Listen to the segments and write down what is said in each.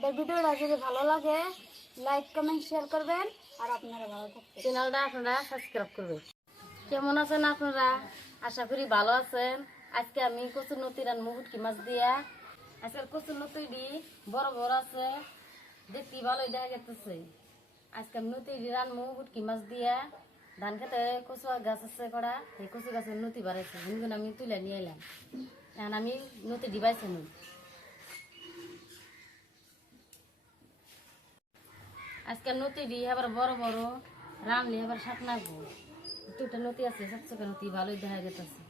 আমাদের ভিডিওটা যদি ভালো লাগে লাইক কমেন্ট শেয়ার করবেন। আর আপনারা ভালো থাকবেন। চ্যানেলটা আপনারা সাবস্ক্রাইব করবেন। কেমন আছেন আপনারা? আশা করি ভালো আছেন। আজকে আমি কচুর নতি রান মুগুটকি মাছ দিয়া। আজকাল কচুর নতি দি বড় বড় আছে। দেখতে ভালোই দেখা গেতেছে আজকে আমি রান মুগুটকি মাছ দিয়া। ধান খেতে কচু গাছ আছে করা সেই কচু গাছের নতি বাড়াইছে। আমি তুলে নিয়ে এলাম। এখন আমি নতি ডিবাইছি নি। আজকাল নতি দি আবার বড় বড় রানলে আবার শাক নাগবো দুটা নতি আছে সবচেয়ে নতি, ভালোই দেখা যেতেছে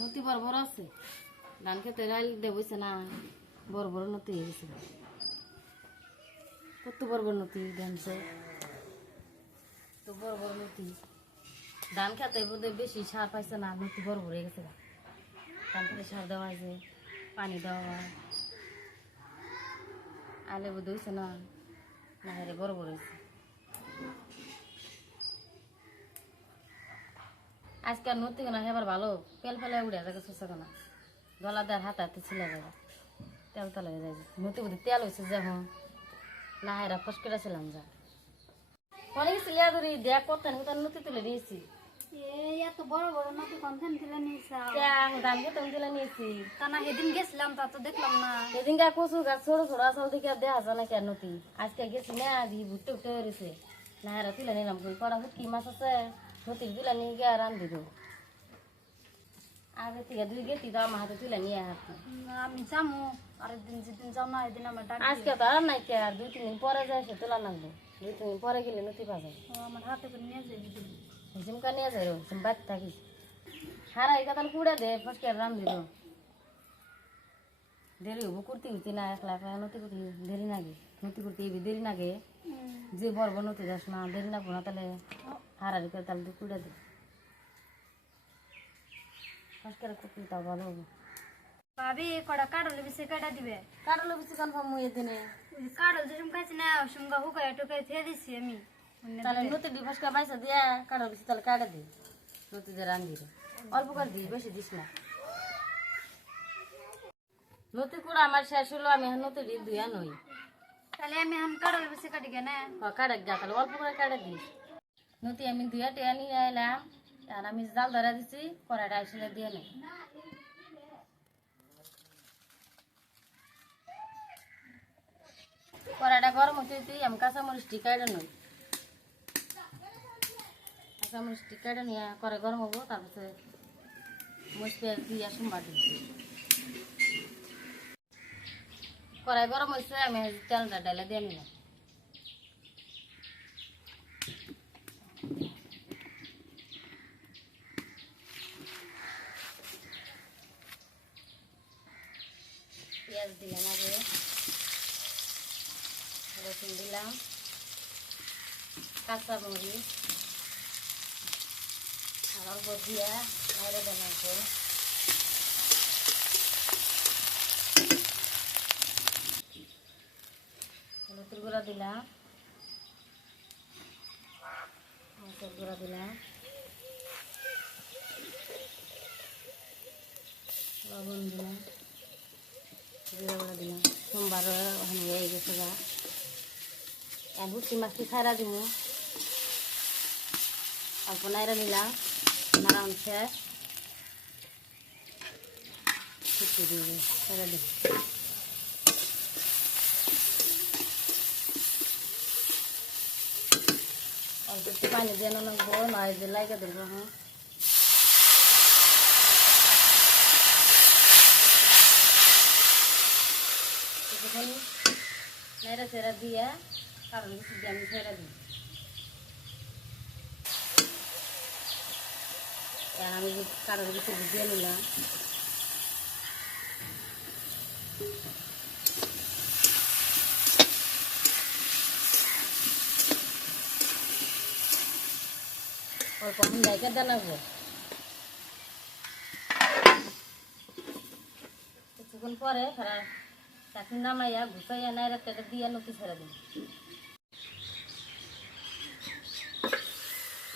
নতি বড় বড় আছে। ধান খেতে রাইল দিয়ে বইছে না, বড় বড় নতি হয়ে গেছে। কত বড় বড় নতি ধানছে তো বড় বড় নতি। ধান খেতে বোধহয় বেশি সার পাইছে না, নতি বড় বড় হয়ে গেছে ধান খেতে সার দেওয়া হয়েছে। পানি দেওয়া। হয় আলে বোধ হয়েছে না? না রে বড় বড় হয়েছে আজকে আর নতুন না এবার ভালো। পেল ফেলে উড়ে যাবে শোষা না গলা দেওয়ার হাতে হাতে ছিলে যাবে তেল তেল হয়ে যাবে নতুন বুদ্ধি তেল হয়েছে যখন না হেরা ফসকেটা ছিলাম যা। অনেক ছিলে ধরি দেয়া করতেন নতুন তুলে দিয়েছি এত বড় বড় নাকি কনফেন তুলে নিয়েছা। দাম খেতে তুলে নিয়েছি? তা না সেদিন গেছিলাম তা তো দেখলাম না। সেদিনকা কচু গাছ ছোট ছোট আসল আর দেখা যায় না কেন নতি আজকে গেছি না দি ভুট্টে উঠে রয়েছে না হেরা তুলে নিলাম কই কড়া কি মাছ আছে। নতির তুলে নিয়ে গিয়ে রান দিল আগে থেকে দুই গেছি তো আমার হাতে তুলে নিয়ে উম, আমি যামু। আরেকদিন যেদিন যাও না এদিন আমার ডাক আজকে তো আর নাই কে আর দুই তিন দিন পরে সে তোলা লাগবে দুই তিন দিন পরে গেলে নতি ও, আমার হাতে করে নিয়ে যাই সেদিন ঝিমকা নিয়ে ঝিম বাদ থাকিস হারা এই কথা কুড়ে দে ফসকে রান দিল। দেরি হব করতে হইতে না একলা একলা নতি করতে দেরি নাগে। নতি করতে এবি দেরি নাগে। যে বড় নতি যাস না দেরি না না তাহলে হারারি করে তাহলে কুড়ে দে। ফসকের করতে তাও ভালো হবে। ভাবি কটা কাটলে বেশি কাটা দিবে? কাটলো বেশি কনফার্ম হয়ে দিনে ওই যে খাইছি না সুমগা হুকাই টুকাই থিয়ে দিছি আমি। তাহলে নতি দি ফসকা বাইসা দিয়া কাটলো বেশি তাহলে কাটে দি। নতি দিয়ে রান দিলে অল্প করে দিস বেশি দিস না। নতি কুড়া আমার শেষ হলো আমি এখন নতি দিয়ে দুয়া নই। তাহলে আমি এখন কাটল বেশি কাটি কেন? কাটে গা তাহলে অল্প করে কাটে দিস। নতি আমি দুয়া টেয়া নিয়ে এলাম আর আমি জাল ধরা দিছি কড়াইটা আসলে দিয়ে নেই কড়াইটা গরম হতে হতে আমি কাঁচামরিচ টিকাইটা নই। কাঁচামরিচ টিকাইটা নিয়ে করে গরম হব, তারপরে পেঁয়াজ দিয়ে সোমবার দিই কড়াই গরম হয়েছে, আমি তেলটা ডালে দিয়ে নিলাম। পেঁয়াজ দিলাম আগে, রসুন দিলাম কাঁচা মরিচ আর অল্প দিয়া বাইরে বানাবো হলুদের গুঁড়া দিলাম মশলার গুঁড়া দিলাম লবণ দিলাম জিরা গুঁড়া দিলাম সোমবার হয়ে গেছে গা আর মাছটি ছাড়া দিব অল্প নাইরা নিলাম নারায়ণ শেষ ভুট্টি দিয়ে ছাড়া দিব অল্প একটু পানি দিয়ে নেব নয় যে লাগে দেবো হ্যাঁ একটুখানি নেড়ে চেড়ে দিয়ে কারণ কিছু দিয়ে আমি ছেড়ে দিই আর আমি কারণ কিছু দিয়ে নিলাম অল্প হুন্ডাইকে দেনাবো কিছুক্ষণ পরে ফেরা চাকরি নামাইয়া ঘুষাইয়া নাই রাখতে দিয়ে নতি ছেড়ে দিই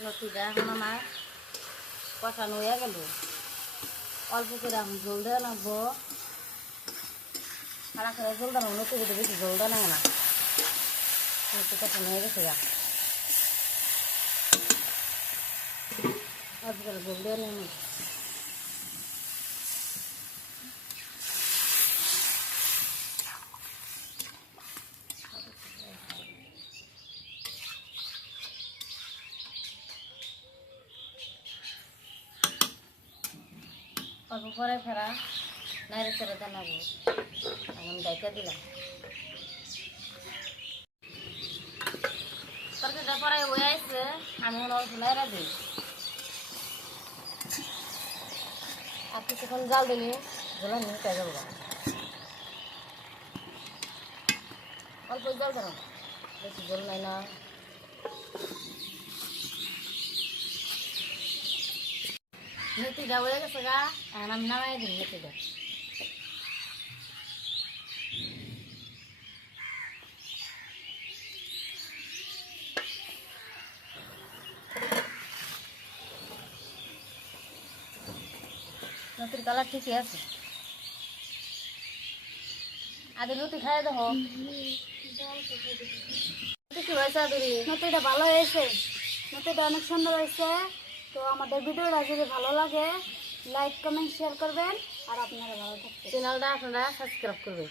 নতিটা এখন আমার কষানো হয়ে গেল। অল্প করে আমি জল দেওয়া লাগবো। আর আসলে জল দেওয়া নতুন করে বেশি জল দেওয়া লাগে না। একটু কষ্ট হয়ে গেছে অল্প করে জল দেওয়া নেই অল্প পরে ফেরা নাইরে ফেরা জানাব আমি ডাইকা দিলাম। তরকারিটা পরে ওই আসছে আমি অল্প নাইরা দিই আর কিছুক্ষণ জাল দিলি জল নিয়ে পেয়ে যাব। অল্প জল দেন বেশি জল নাই না। মেথিটা হয়ে গেছে গা এখন আমি নামাই মেথিটা নতুন কালার ঠিকই আছে আদি লুতি খাই দেখো কি হয়েছে আদুরি নতুনটা ভালো হয়েছে নতুনটা অনেক সুন্দর হয়েছে তো আমাদের ভিডিওটা যদি ভালো লাগে লাইক কমেন্ট শেয়ার করবেন, আর আপনারা ভালো থাকবেন। চ্যানেলটা আপনারা সাবস্ক্রাইব করবেন।